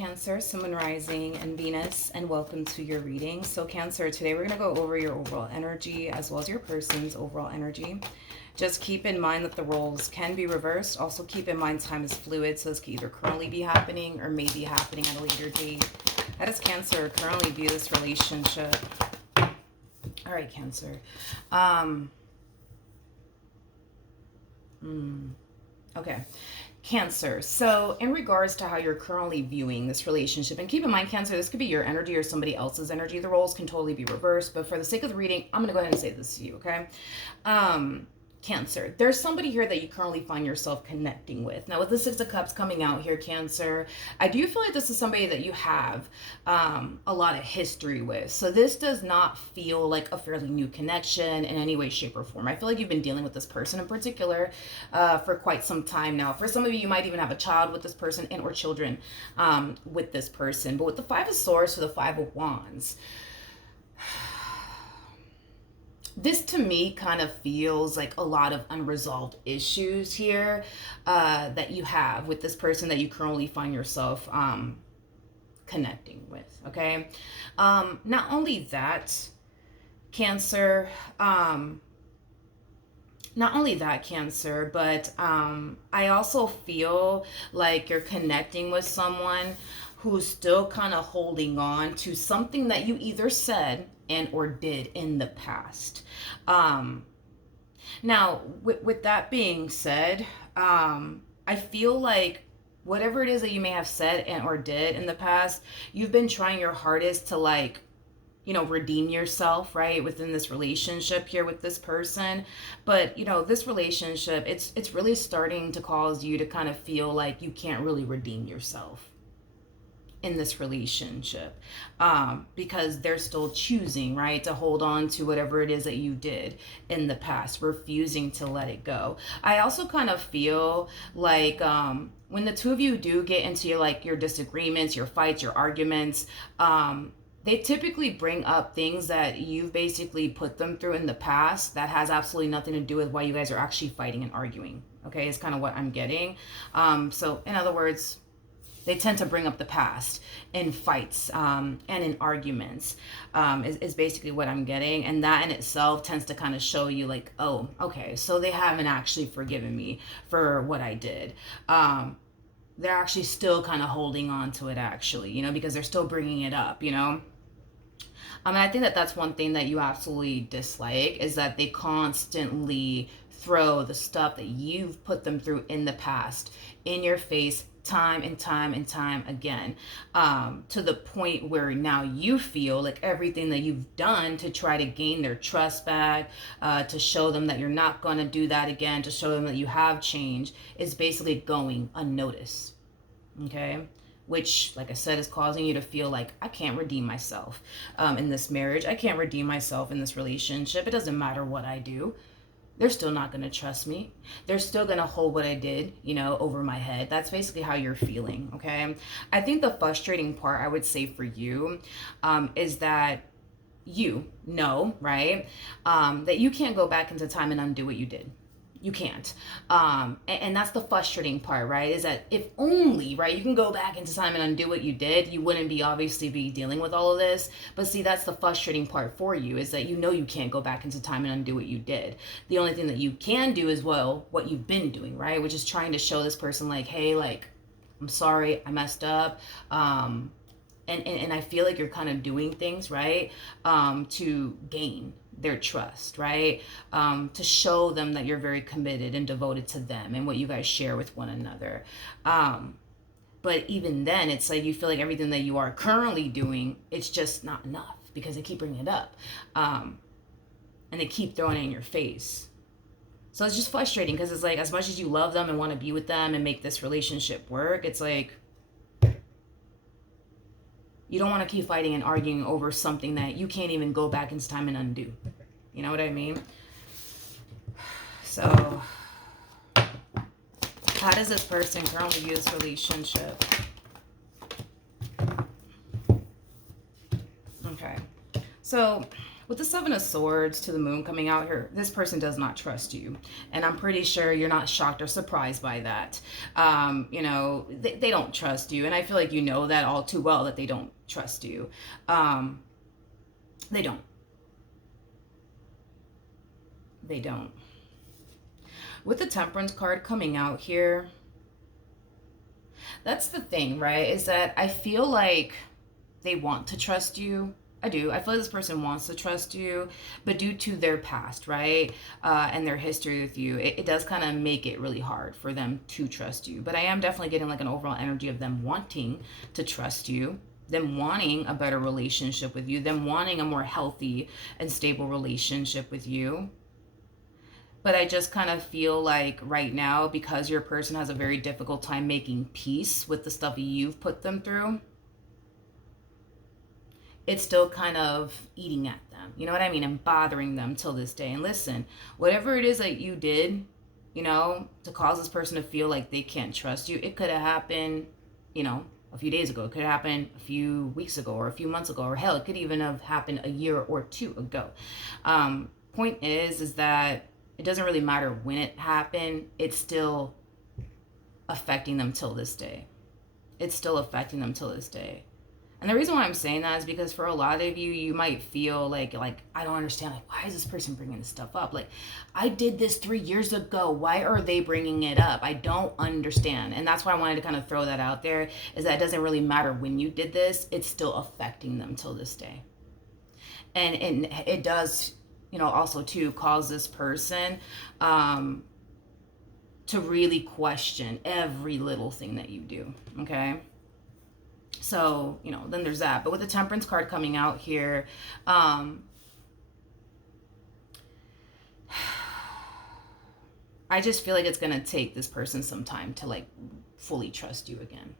Cancer, Sun, Moon, Rising, and Venus, and welcome to your reading. So Cancer, today we're going to go over your overall energy as well as your person's overall energy. Just keep in mind that the roles can be reversed. Also keep in mind time is fluid, so this could either currently be happening or may be happening at a later date. How does Cancer currently view this relationship? All right, Cancer. Okay. Cancer. So in regards to how you're currently viewing this relationship, and keep in mind, Cancer, this could be your energy or somebody else's energy. The roles can totally be reversed, but for the sake of the reading, I'm going to go ahead and say this to you, okay? Cancer, there's somebody here that you currently find yourself connecting with. Now, with the Six of Cups coming out here, Cancer, I do feel like this is somebody that you have a lot of history with. So this does not feel like a fairly new connection in any way, shape, or form. I feel like you've been dealing with this person in particular for quite some time now. For some of you might even have a child with this person and or children with this person. But with the Five of Swords to the Five of Wands, this to me kind of feels like a lot of unresolved issues here that you have with this person that you currently find yourself connecting with, okay? Not only that, Cancer, but I also feel like you're connecting with someone who's still kind of holding on to something that you either said and or did in the past. Now, with that being said, I feel like whatever it is that you may have said and or did in the past, you've been trying your hardest to redeem yourself, right, within this relationship here with this person. But this relationship, it's really starting to cause you to kind of feel like you can't really redeem yourself in this relationship because they're still choosing, right, to hold on to whatever it is that you did in the past, refusing to let it go. I also kind of feel like when the two of you do get into your disagreements, your fights, your arguments, they typically bring up things that you've basically put them through in the past that has absolutely nothing to do with why you guys are actually fighting and arguing. Okay, is kind of what I'm getting. So in other words, they tend to bring up the past in fights and in arguments is basically what I'm getting. And that in itself tends to kind of show you like, oh, okay, so they haven't actually forgiven me for what I did. They're actually still kind of holding on to it actually, because they're still bringing it up, And I think that that's one thing that you absolutely dislike is that they constantly throw the stuff that you've put them through in the past in your face time and time and time again, to the point where now you feel like everything that you've done to try to gain their trust back, to show them that you're not going to do that again, to show them that you have changed, is basically going unnoticed. Okay? Which, like I said, is causing you to feel like, I can't redeem myself in this marriage. I can't redeem myself in this relationship. It doesn't matter what I do. They're still not going to trust me. They're still going to hold what I did, over my head. That's basically how you're feeling, okay? I think the frustrating part, I would say for you, is that you know, right, that you can't go back into time and undo what you did. You can't. And that's the frustrating part, right? Is that if only, right, you can go back into time and undo what you did, you wouldn't be obviously be dealing with all of this. But see, that's the frustrating part for you, is that you can't go back into time and undo what you did. The only thing that you can do is, well, what you've been doing, right? Which is trying to show this person like, hey, like, I'm sorry, I messed up. And I feel like you're kind of doing things, right, to gain their trust, right? To show them that you're very committed and devoted to them and what you guys share with one another. But even then, it's like you feel like everything that you are currently doing, it's just not enough because they keep bringing it up. And they keep throwing it in your face. So it's just frustrating because it's like, as much as you love them and want to be with them and make this relationship work, it's like, you don't want to keep fighting and arguing over something that you can't even go back into time and undo. You know what I mean? So, how does this person currently view this relationship? Okay. So, With the Seven of Swords to the Moon coming out here, this person does not trust you. And I'm pretty sure you're not shocked or surprised by that. They don't trust you. And I feel like you know that all too well, that they don't trust you. They don't. They don't. With the Temperance card coming out here, that's the thing, right? Is that I feel like they want to trust you. I do. I feel like this person wants to trust you, but due to their past, right, and their history with you, it does kind of make it really hard for them to trust you. But I am definitely getting like an overall energy of them wanting to trust you, them wanting a better relationship with you, them wanting a more healthy and stable relationship with you. But I just kind of feel like right now, because your person has a very difficult time making peace with the stuff you've put them through, it's still kind of eating at them. You know what I mean? And bothering them till this day. And listen, whatever it is that you did, to cause this person to feel like they can't trust you, it could have happened, a few days ago. It could have happened a few weeks ago or a few months ago, or hell, it could even have happened a year or two ago. Point is that it doesn't really matter when it happened. It's still affecting them till this day. It's still affecting them till this day. And the reason why I'm saying that is because for a lot of you, you might feel like I don't understand. Like, why is this person bringing this stuff up? Like, I did this 3 years ago. Why are they bringing it up? I don't understand. And that's why I wanted to kind of throw that out there, is that it doesn't really matter when you did this. It's still affecting them till this day. And it does, also too cause this person to really question every little thing that you do. Okay. So, then there's that. But with the Temperance card coming out here, I just feel like it's going to take this person some time to like fully trust you again.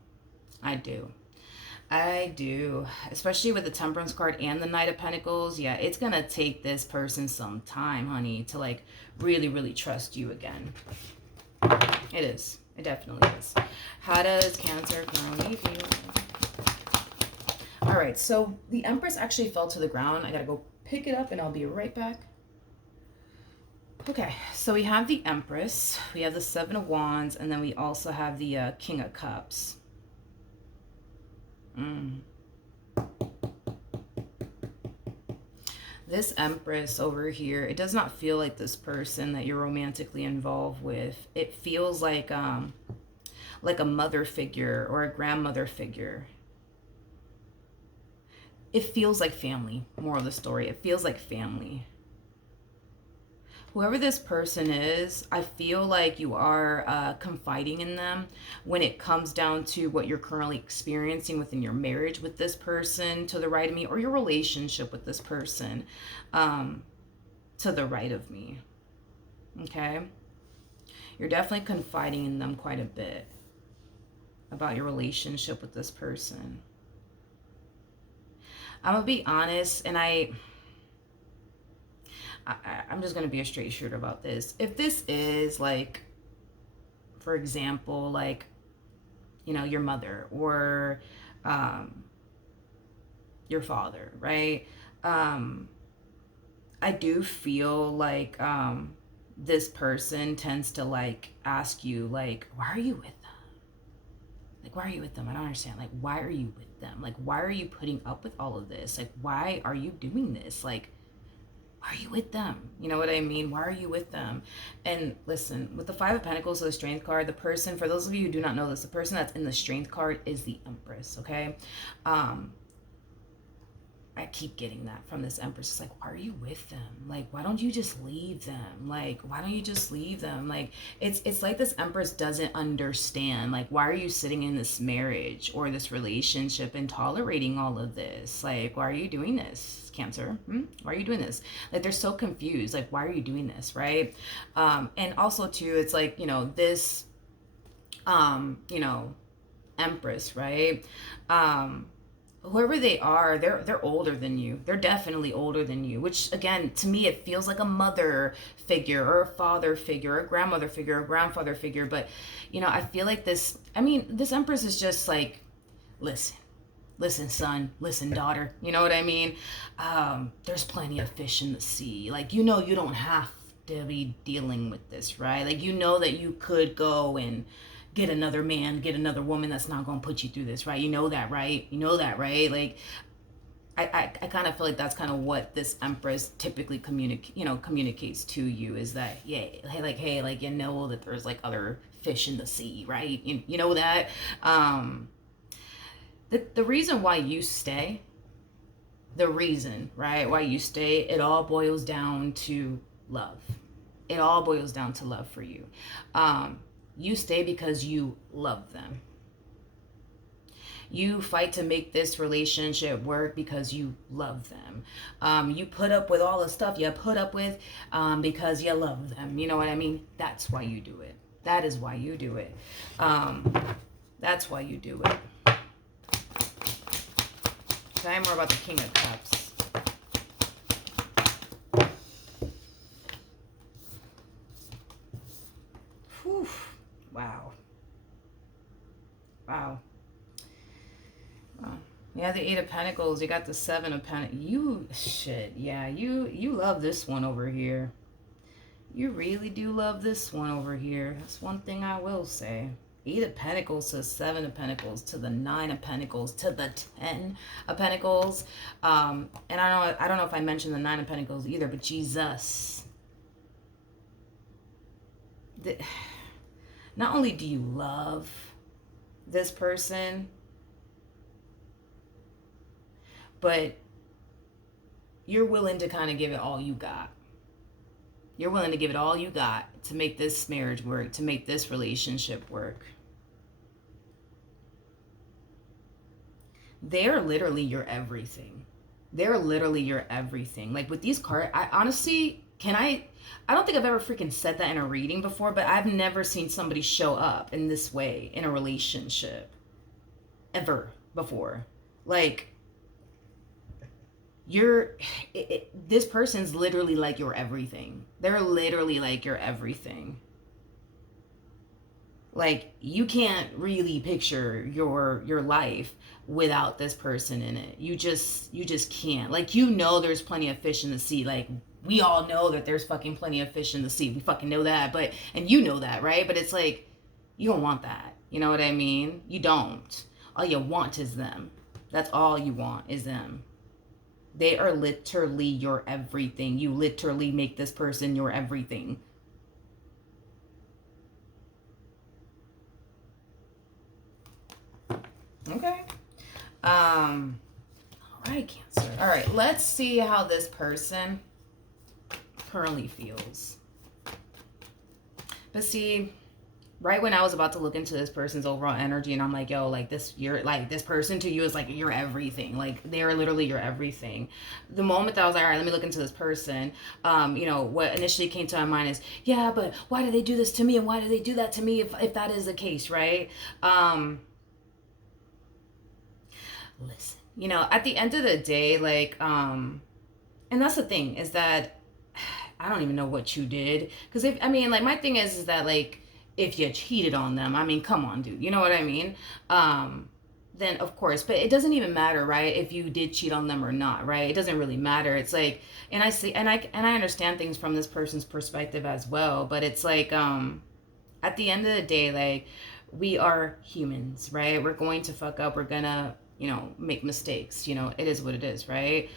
I do. Especially with the Temperance card and the Knight of Pentacles. Yeah, it's going to take this person some time, honey, to like really, really trust you again. It is. It definitely is. How does Cancer currently feel? All right, so the Empress actually fell to the ground. I got to go pick it up and I'll be right back. Okay, so we have the Empress, we have the Seven of Wands, and then we also have the King of Cups. This Empress over here, it does not feel like this person that you're romantically involved with. It feels like a mother figure or a grandmother figure. It feels like family. Moral of the story, it feels like family. Whoever this person is, I feel like you are confiding in them when it comes down to what you're currently experiencing within your marriage with this person to the right of me, or your relationship with this person to the right of me. Okay? You're definitely confiding in them quite a bit about your relationship with this person. I'm going to be honest, and I'm just going to be a straight shooter about this. If this is like, for example, like, your mother or your father, right? I do feel like this person tends to like ask you, like, why are you with them? Like, why are you with them? I don't understand. Like, why are you with them? Like, why are you putting up with all of this? Like, why are you doing this? Like, why are you with them? You know what I mean? Why are you with them? And listen, with the Five of Pentacles, so the Strength card, the person, for those of you who do not know this, the person that's in the Strength card is the Empress, okay? I keep getting that from this Empress. It's like, why are you with them? Like, why don't you just leave them? Like, why don't you just leave them? Like, it's like this Empress doesn't understand. Like, why are you sitting in this marriage or this relationship and tolerating all of this? Like, why are you doing this, Cancer? Why are you doing this? Like, they're so confused. Like, why are you doing this, right? And also, too, it's like, this, Empress, right? Whoever they are, they're older than you. They're definitely older than you, which again, to me, it feels like a mother figure or a father figure or a grandmother figure or a grandfather figure. But, I feel like this Empress is just like, listen, listen, son, listen, daughter. You know what I mean? There's plenty of fish in the sea. Like, you know, you don't have to be dealing with this, right? Like, you know that you could go and get another man, get another woman that's not going to put you through this, right? You know that, right? You know that, right? Like, I kind of feel like that's kind of what this Empress typically communicates to you, is that, yeah, hey, like, you know that there's like other fish in the sea, right? You know that. The reason why you stay, the reason, right, why you stay, it all boils down to love. It all boils down to love for you. You stay because you love them. You fight to make this relationship work because you love them. You put up with all the stuff you put up with because you love them. You know what I mean? That's why you do it. That is why you do it. That's why you do it. Tell me more about the King of Cups. Whew. Wow. Wow. Yeah, the Eight of Pentacles. You got the Seven of Pentacles. You love this one over here. You really do love this one over here. That's one thing I will say. Eight of Pentacles to the Seven of Pentacles to the Nine of Pentacles to the Ten of Pentacles. And I don't know if I mentioned the Nine of Pentacles either, but Jesus. Not only do you love this person, but you're willing to kind of give it all you got. You're willing to give it all you got to make this marriage work, to make this relationship work. They're literally your everything. They're literally your everything. Like with these cards, I honestly, I don't think I've ever freaking said that in a reading before, but I've never seen somebody show up in this way in a relationship ever before. Like, this person's literally like your everything. They're literally like your everything. Like, you can't really picture your life without this person in it. You just can't. Like, you know there's plenty of fish in the sea. Like, we all know that there's fucking plenty of fish in the sea. We fucking know that. And you know that, right? But it's like, you don't want that. You know what I mean? You don't. All you want is them. That's all you want is them. They are literally your everything. You literally make this person your everything. Okay. All right, Cancer. All right, let's see how this person currently feels. But see, right when I was about to look into this person's overall energy, and I'm like, yo, like this person to you is like your everything. Like, they're literally your everything. The moment that I was like, all right, let me look into this person, what initially came to my mind is, yeah, but why do they do this to me? And why do they do that to me if that is the case, right? Listen, at the end of the day, like, and that's the thing, is that I don't even know what you did. Because my thing is that, like, if you cheated on them, I mean, come on, dude. You know what I mean? Then of course, but it doesn't even matter, right? If you did cheat on them or not, right? It doesn't really matter. It's like, and I understand things from this person's perspective as well, but it's like, at the end of the day, like, we are humans, right? We're going to fuck up. We're gonna, make mistakes. It is what it is, right?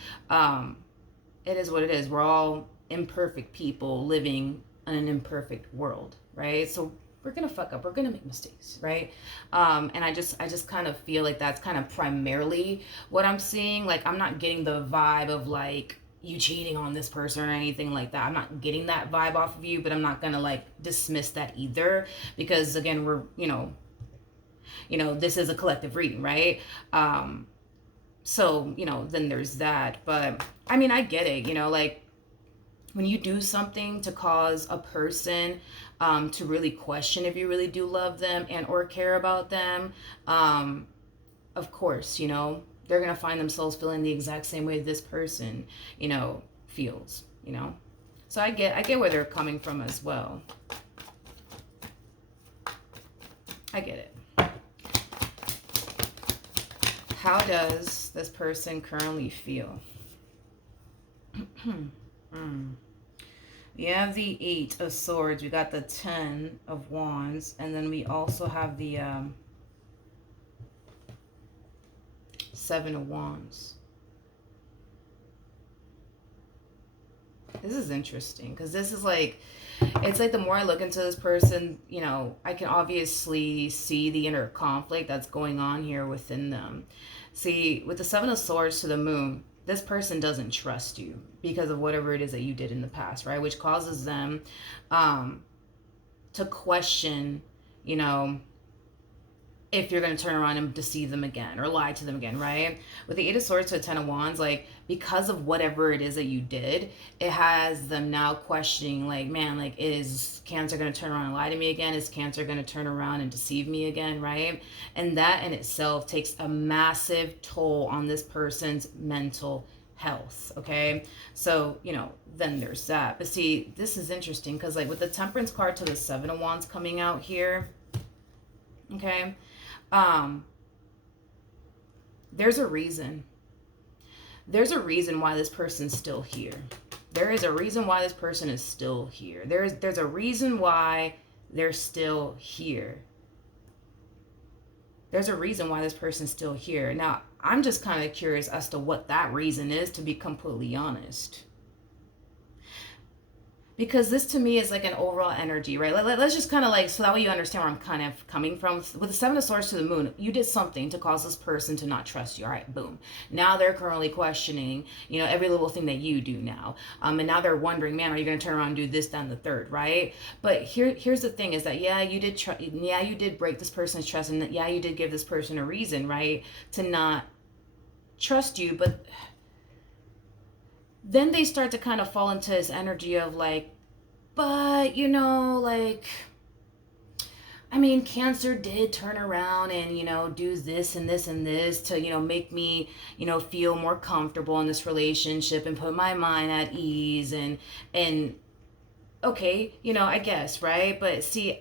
It is what it is. We're all imperfect people living in an imperfect world, right? So we're gonna fuck up, we're gonna make mistakes, right? And I just kind of feel like that's kind of primarily what I'm seeing. Like, I'm not getting the vibe of like you cheating on this person or anything like that. I'm not getting that vibe off of you, but I'm not gonna like dismiss that either, because again, we're this is a collective reading, right? So then there's that. But I get it, like, when you do something to cause a person to really question if you really do love them and or care about them, of course, they're going to find themselves feeling the exact same way this person, feels, So I get where they're coming from as well. I get it. How does this person currently feel? We have the 8 of Swords. We got the 10 of Wands. And then we also have the 7 of Wands. This is interesting because this is like, it's like the more I look into this person, you know, I can obviously see the inner conflict that's going on here within them. See, with the 7 of Swords to the Moon, this person doesn't trust you because of whatever it is that you did in the past, right? Which causes them to question, you know, if you're going to turn around and deceive them again or lie to them again, right? With the 8 of Swords to the 10 of Wands, like, because of whatever it is that you did, it has them now questioning, like, man, like, is Cancer going to turn around and lie to me again? Is Cancer going to turn around and deceive me again, right? And that in itself takes a massive toll on this person's mental health, okay? So, you know, then there's that. But see, this is interesting because, like, with the Temperance card to the 7 of Wands coming out here, okay, there's a reason. There's a reason why this person's still here. There is a reason why this person is still here. There's a reason why they're still here. There's a reason why this person's still here. Now, I'm just kind of curious as to what that reason is, to be completely honest. Because this to me is like an overall energy, right? Let's just kind of like, so that way you understand where I'm kind of coming from. With the 7 of Swords to the Moon, you did something to cause this person to not trust you. All right, boom. Now they're currently questioning, you know, every little thing that you do now. And now they're wondering, man, are you going to turn around and do this, that, and the third, right? But here's the thing is that, yeah, you did break this person's trust. And yeah, you did give this person a reason, right, to not trust you. But then they start to kind of fall into this energy of like, but you know, like, I mean, Cancer did turn around and, you know, do this and this and this to, you know, make me, you know, feel more comfortable in this relationship and put my mind at ease and okay, you know, I guess, right? But see,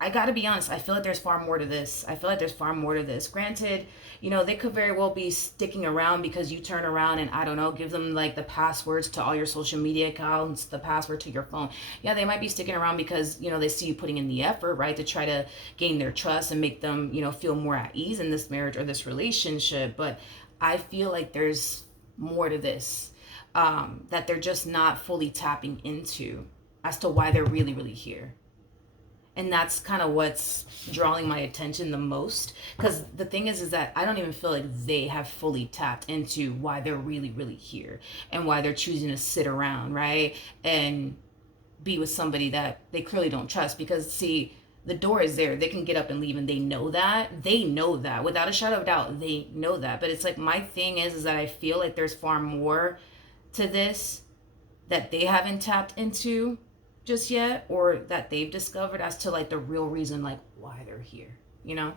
I gotta be honest, I feel like there's far more to this. I feel like there's far more to this. Granted, you know, they could very well be sticking around because you turn around and, I don't know, give them like the passwords to all your social media accounts, the password to your phone. Yeah, they might be sticking around because, you know, they see you putting in the effort, right, to try to gain their trust and make them, you know, feel more at ease in this marriage or this relationship. But I feel like there's more to this, that they're just not fully tapping into as to why they're really, really here. And that's kind of what's drawing my attention the most, because the thing is that I don't even feel like they have fully tapped into why they're really, really here and why they're choosing to sit around, right, and be with somebody that they clearly don't trust. Because see, the door is there, they can get up and leave, and they know that without a shadow of doubt, they know that. But it's like, my thing is that I feel like there's far more to this that they haven't tapped into just yet, or that they've discovered as to like the real reason, like why they're here, you know.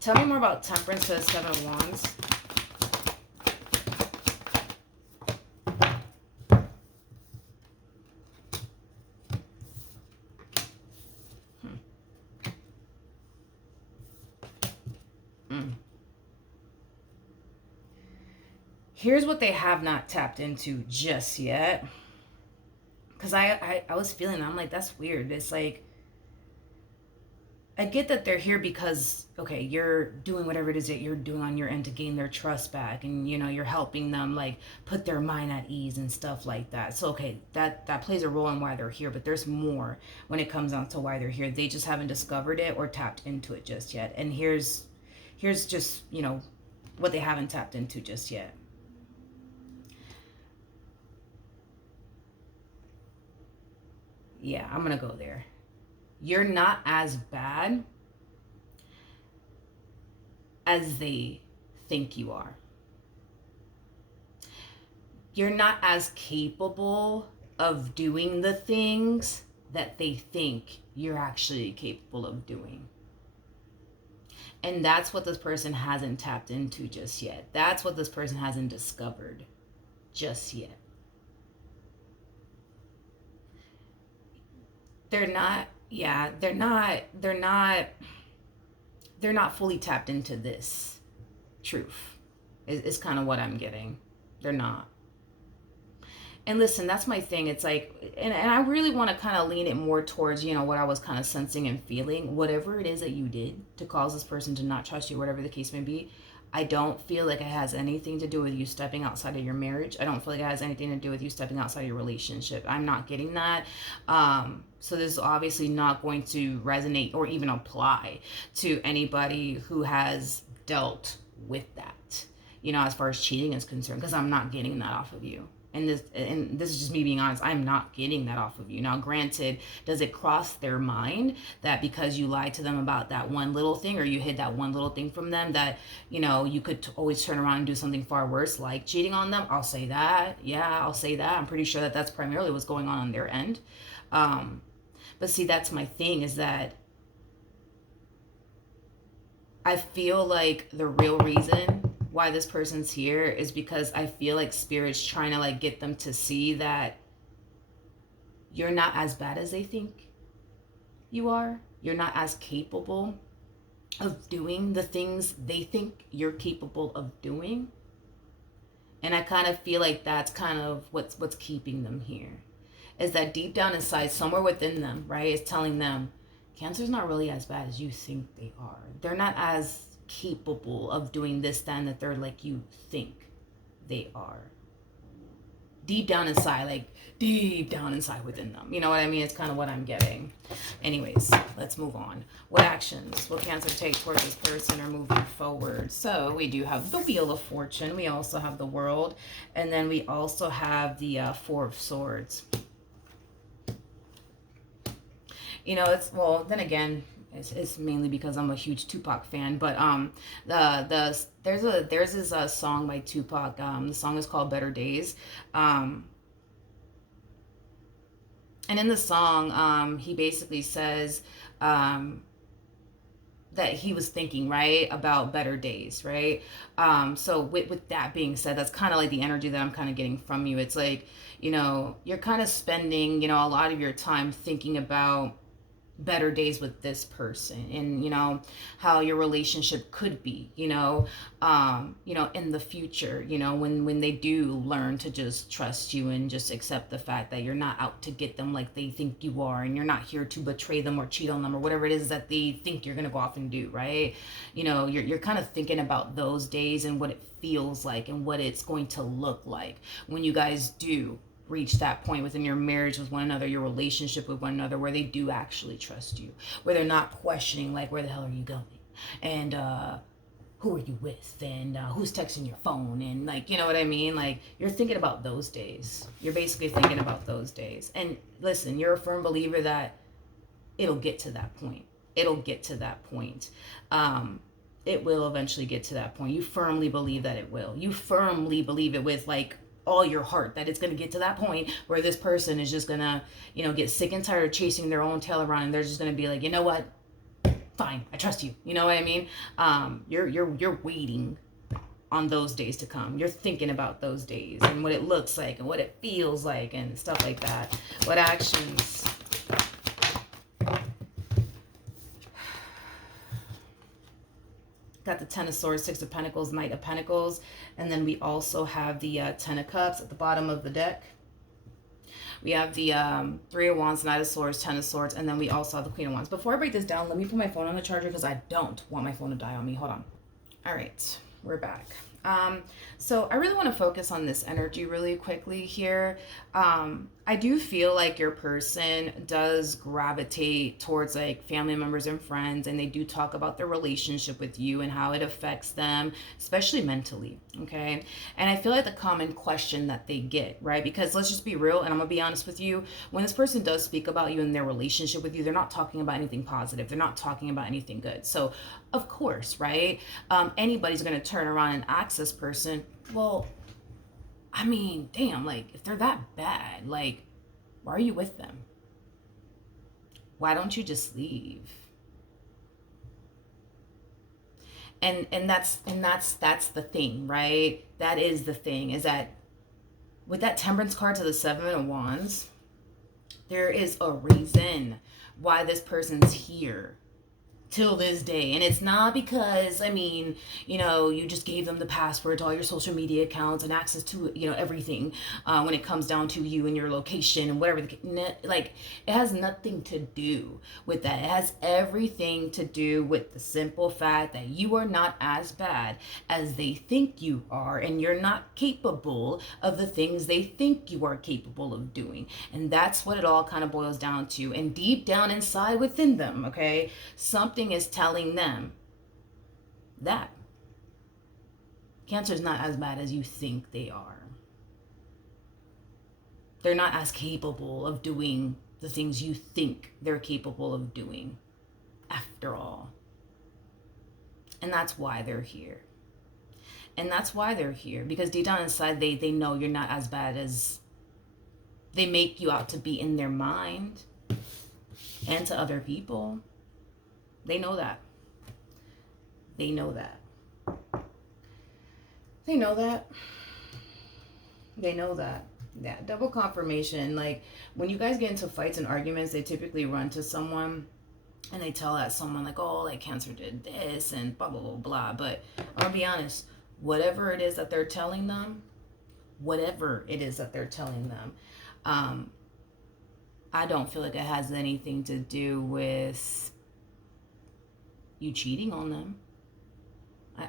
Tell me more about Temperance to the 7 of Wands. Here's what they have not tapped into just yet, because I was feeling that. I'm like, that's weird. It's like, I get that they're here because, okay, you're doing whatever it is that you're doing on your end to gain their trust back, and you know, you're helping them like put their mind at ease and stuff like that. So okay, that plays a role in why they're here, but there's more when it comes down to why they're here. They just haven't discovered it or tapped into it just yet. And here's just, you know, what they haven't tapped into just yet. Yeah, I'm gonna go there. You're not as bad as they think you are. You're not as capable of doing the things that they think you're actually capable of doing. And that's what this person hasn't tapped into just yet. That's what this person hasn't discovered just yet. They're not, yeah, they're not fully tapped into this truth. is kind of what I'm getting. They're not. And listen, that's my thing. It's like, and I really want to kind of lean it more towards, what I was kind of sensing and feeling. Whatever it is that you did to cause this person to not trust you, whatever the case may be, I don't feel like it has anything to do with you stepping outside of your marriage. I don't feel like it has anything to do with you stepping outside of your relationship. I'm not getting that. So this is obviously not going to resonate or even apply to anybody who has dealt with that, as far as cheating is concerned, because I'm not getting that off of you. And this is just me being honest, I'm not getting that off of you. Now, granted, does it cross their mind that because you lied to them about that one little thing, or you hid that one little thing from them, that you could always turn around and do something far worse, like cheating on them? I'll say that. Yeah, I'll say that. I'm pretty sure that that's primarily what's going on their end. But see, that's my thing, is that I feel like the real reason why this person's here is because I feel like Spirit's trying to like get them to see that you're not as bad as they think you are. You're not as capable of doing the things they think you're capable of doing. And I kind of feel like that's kind of what's keeping them here. Is that deep down inside, somewhere within them, right, is telling them Cancer's not really as bad as you think they are. They're not as capable of doing this, that, and the third like you think they are. Deep down inside, like deep down inside within them. You know what I mean? It's kind of what I'm getting. Anyways, let's move on. What actions will Cancer take towards this person or moving forward? So we do have the Wheel of Fortune. We also have the World. And then we also have the Four of Swords. It's, well, then again, it's mainly because I'm a huge Tupac fan, but there's this song by Tupac. The song is called Better Days. And in the song, he basically says that he was thinking, right, about better days, right? So with that being said, that's kind of like the energy that I'm kind of getting from you. It's like, you're kind of spending, a lot of your time thinking about better days with this person, and how your relationship could be, in the future, when they do learn to just trust you and just accept the fact that you're not out to get them like they think you are, and you're not here to betray them or cheat on them or whatever it is that they think you're going to go off and do, right? You're kind of thinking about those days and what it feels like and what it's going to look like when you guys do reach that point within your marriage with one another, your relationship with one another, where they do actually trust you, where they're not questioning like, where the hell are you going, and who are you with, and who's texting your phone, and like, you know what I mean? Like, you're thinking about those days. You're basically thinking about those days. And listen, you're a firm believer that it'll get to that point. It'll get to that point. It will eventually get to that point. You firmly believe that it will. You firmly believe it with like all your heart, that it's going to get to that point where this person is just going to, get sick and tired of chasing their own tail around, and they're just going to be like, you know what? Fine, I trust you. You know what I mean? You're waiting on those days to come. You're thinking about those days and what it looks like and what it feels like and stuff like that. What actions? Got the Ten of Swords, Six of Pentacles, Knight of Pentacles, and then we also have the Ten of Cups at the bottom of the deck. We have the Three of Wands, Knight of Swords, Ten of Swords, and then we also have the Queen of Wands. Before I break this down, let me put my phone on the charger because I don't want my phone to die on me. Hold on. All right, we're back. So I really want to focus on this energy really quickly here. I do feel like your person does gravitate towards like family members and friends, and they do talk about their relationship with you and how it affects them, especially mentally, okay? And I feel like the common question that they get, right? Because let's just be real, and I'm gonna be honest with you, when this person does speak about you and their relationship with you, they're not talking about anything positive. They're not talking about anything good. So of course, right? Anybody's gonna turn around and ask this person, well, I mean, damn, like, if they're that bad, like, why are you with them? Why don't you just leave? And that's the thing, right? That is the thing, is that with that Temperance card to the Seven of Wands, there is a reason why this person's here. till this day. And it's not because, I mean, you just gave them the password to all your social media accounts and access to, everything, when it comes down to you and your location and whatever. Like, it has nothing to do with that. It has everything to do with the simple fact that you are not as bad as they think you are, and you're not capable of the things they think you are capable of doing. And that's what it all kind of boils down to. And deep down inside within them, okay, something is telling them that Cancer is not as bad as you think they are. They're not as capable of doing the things you think they're capable of doing, after all. And that's why they're here. And that's why they're here. Because deep down inside, they know you're not as bad as they make you out to be in their mind and to other people. They know that. They know that. They know that. They know that. Yeah, double confirmation. Like, when you guys get into fights and arguments, they typically run to someone and they tell that someone, like, oh, like, Cancer did this and blah, blah, blah, blah. But I'll be honest, whatever it is that they're telling them, I don't feel like it has anything to do with you cheating on them.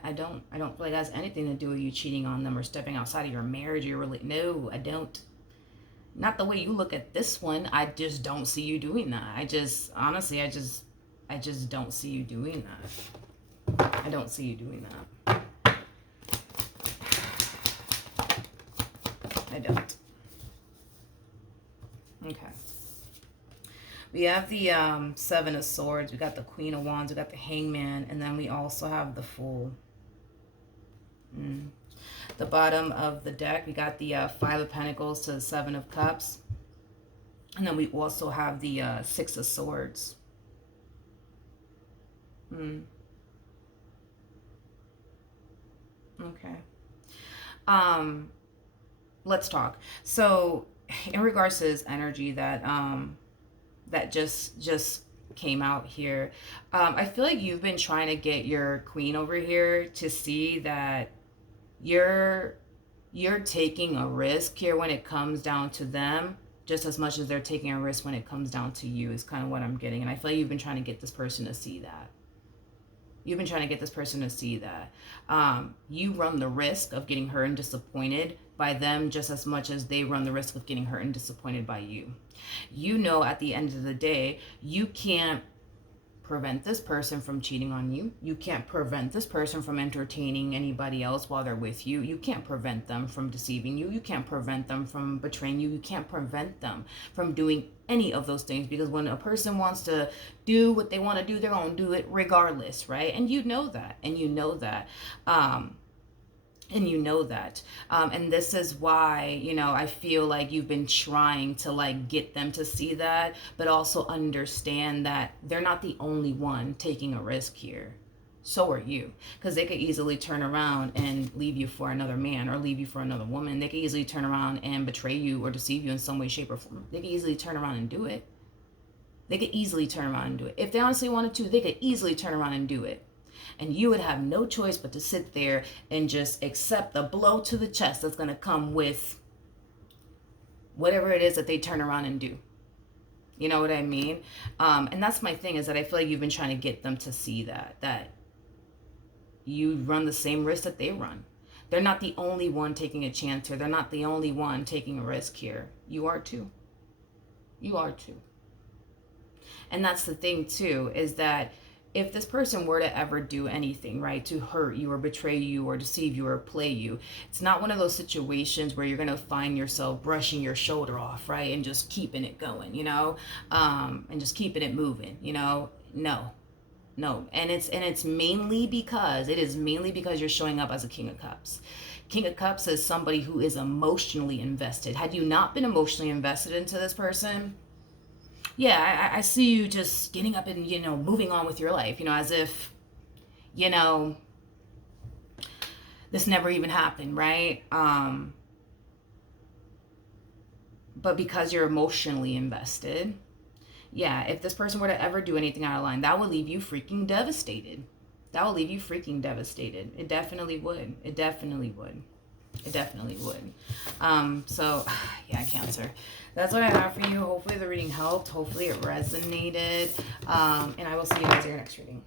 I don't feel like it has anything to do with you cheating on them or stepping outside of your marriage or your No, I don't. Not the way you look at this one. I just don't see you doing that. I just don't see you doing that. I don't see you doing that. I don't. Okay. We have the Seven of Swords. We got the Queen of Wands. We got the Hangman. And then we also have the Fool. The bottom of the deck, we got the Five of Pentacles to the Seven of Cups. And then we also have the Six of Swords. Okay. Let's talk. So, in regards to this energy that that just came out here, I feel like you've been trying to get your queen over here to see that you're taking a risk here when it comes down to them, just as much as they're taking a risk when it comes down to you, is kind of what I'm getting. And I feel like you've been trying to get this person to see that. You've been trying to get this person to see that you run the risk of getting hurt and disappointed by them just as much as they run the risk of getting hurt and disappointed by you. You know, at the end of the day, you can't prevent this person from cheating on you. You can't prevent this person from entertaining anybody else while they're with you. You can't prevent them from deceiving you. You can't prevent them from betraying you. You can't prevent them from doing any of those things, because when a person wants to do what they want to do, they're going to do it regardless, right? And you know that. And you know that. And this is why, I feel like you've been trying to like get them to see that, but also understand that they're not the only one taking a risk here. So are you, because they could easily turn around and leave you for another man or leave you for another woman. They could easily turn around and betray you or deceive you in some way, shape, or form. They could easily turn around and do it. If they honestly wanted to, they could easily turn around and do it. And you would have no choice but to sit there and just accept the blow to the chest that's going to come with whatever it is that they turn around and do. You know what I mean? And that's my thing, is that I feel like you've been trying to get them to see that you run the same risk that they run. They're not the only one taking a chance here. They're not the only one taking a risk here. You are too. You are too. And that's the thing too, is that if this person were to ever do anything, right, to hurt you or betray you or deceive you or play you, it's not one of those situations where you're going to find yourself brushing your shoulder off, right, and just keeping it going, and just keeping it moving, No. And it's mainly because you're showing up as a King of Cups. King of Cups is somebody who is emotionally invested. Had you not been emotionally invested into this person, yeah, I see you just getting up and, moving on with your life, as if, this never even happened, right? But because you're emotionally invested, Yeah, if this person were to ever do anything out of line, that would leave you freaking devastated. That will leave you freaking devastated. It definitely would. It definitely would. It definitely would. So, yeah, Cancer. That's what I have for you. Hopefully the reading helped. Hopefully it resonated. And I will see you guys in your next reading.